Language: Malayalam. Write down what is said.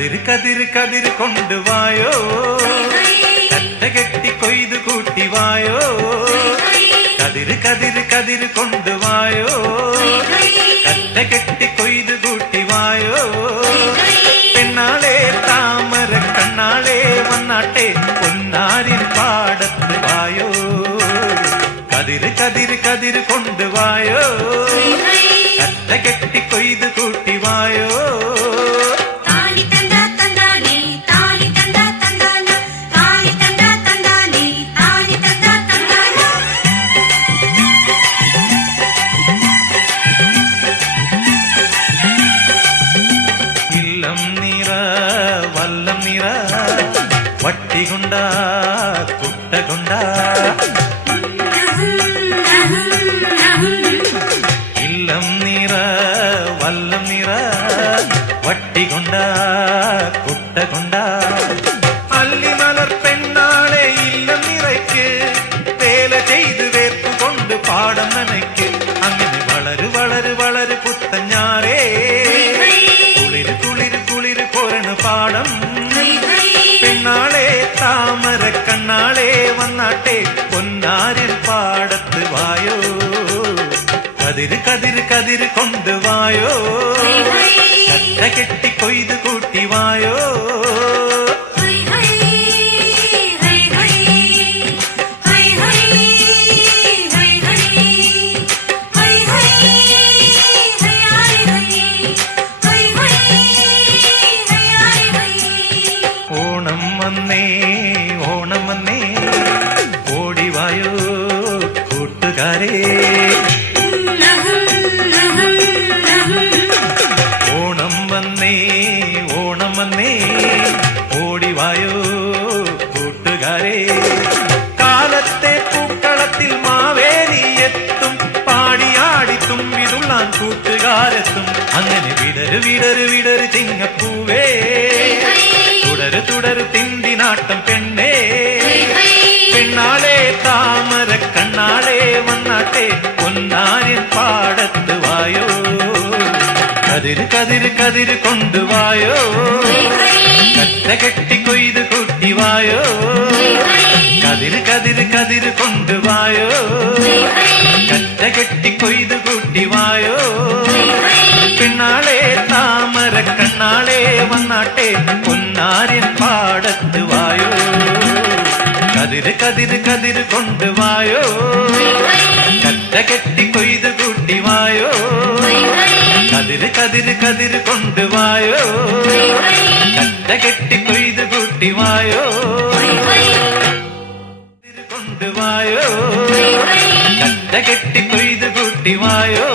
കതിര് കതിര് കതിര് കൊണ്ടുവായോ, കറ്റ കെട്ടി കൊയ്തു കൂട്ടിവായോ. കതിര് കതിര് കതിര് കൊണ്ടുവായോ, കറ്റ കെട്ടി കൊയ്തു കൂട്ടിവായോ. പെണ്ണാളെ താമര കണ്ണാളെ വന്നാട്ടെ പൊന്നാരിൻ പാടത്ത് വായോ. കതിര് കതിര് കതിര് കൊണ്ടുവായോ, കറ്റ കെട്ടി കൊയ്തു കൂട്ടിവായോ. വല്ലം നിറ വട്ടി കൊണ്ട കുട്ട കൊണ്ട ഇല്ലം നിറ വല്ലം നിറ വട്ടി കൊണ്ട കുട്ട കൊണ്ട. അല്ലിമലർ പെണ്ണാളെ ഇല്ലം നിറയ്ക്ക് വേല ചെയ്ത് വേർപ്പ് കൊണ്ട് പാടം നനയ്ക്ക്. അങ്ങനെ വളര് വളര് വളര് പുത്തഞ്ഞാറേ കുളിര് കുളിര് കുളിര് പോരണ പാടം. പെണ്ണാളെ താമര കണ്ണാളെ വന്നാട്ടെ പൊന്നാരിൽ പാടത്ത് വായോ. കതിര് കതിര് കതിര് കൊണ്ടുവായോ, കറ്റ കെട്ടി കൊയ്ത് കൂട്ടിവായോ. ഓണം വന്നേ ഓണം വന്നേ ഓടിവായോ കൂട്ടുകാരേ. ഓണം വന്നേ ഓണം വന്നേ ഓടിവായോ കൂട്ടുകാരേ. കാലത്തെ പൂക്കളത്തിൽ മാവേലി എത്തും, പാടിയാടി തുമ്പിടുള്ളാൻ കൂട്ടുകാരെത്തും. അങ്ങനെ വിടര് വിടര് വിടര് ചിങ്ങപ്പൂവേ, തുടര് തുടര് തിന്തിനാട്ടം പെണ്ണേ. പെണ്ണാളെ താമര കണ്ണാളെ വന്നാട്ടെ പൊന്നാരിൻ പാടത്ത് വായോ. കതിര് കതിര് കതിര് കൊണ്ടുവായോ, കറ്റ കെട്ടി കൊയ്ത് കൂട്ടിവായോ. കതിര് കതിര് കതിര് കൊണ്ടുവായോ, കറ്റ കെട്ടി കൊയ്ത് കൂട്ടിവായോ. പെണ്ണാളെ താമര കണ്ണാളെ വന്നാട്ടെ പൊന്നാരിൻ പാടത്ത് വായോ. കതിര് കതിര് കതിര് കൊണ്ടുവായോ, കറ്റ കെട്ടി കൊയ്ത് കൂട്ടിവായോ. കതിര് കതിര് കതിര് കൊണ്ടുവായോ, കറ്റ കെട്ടി കൊയ്ത് കൂട്ടിവായോ. കൊണ്ടുവായോ, കറ്റ കെട്ടി കൊയ്ത് കൂട്ടിവായോ.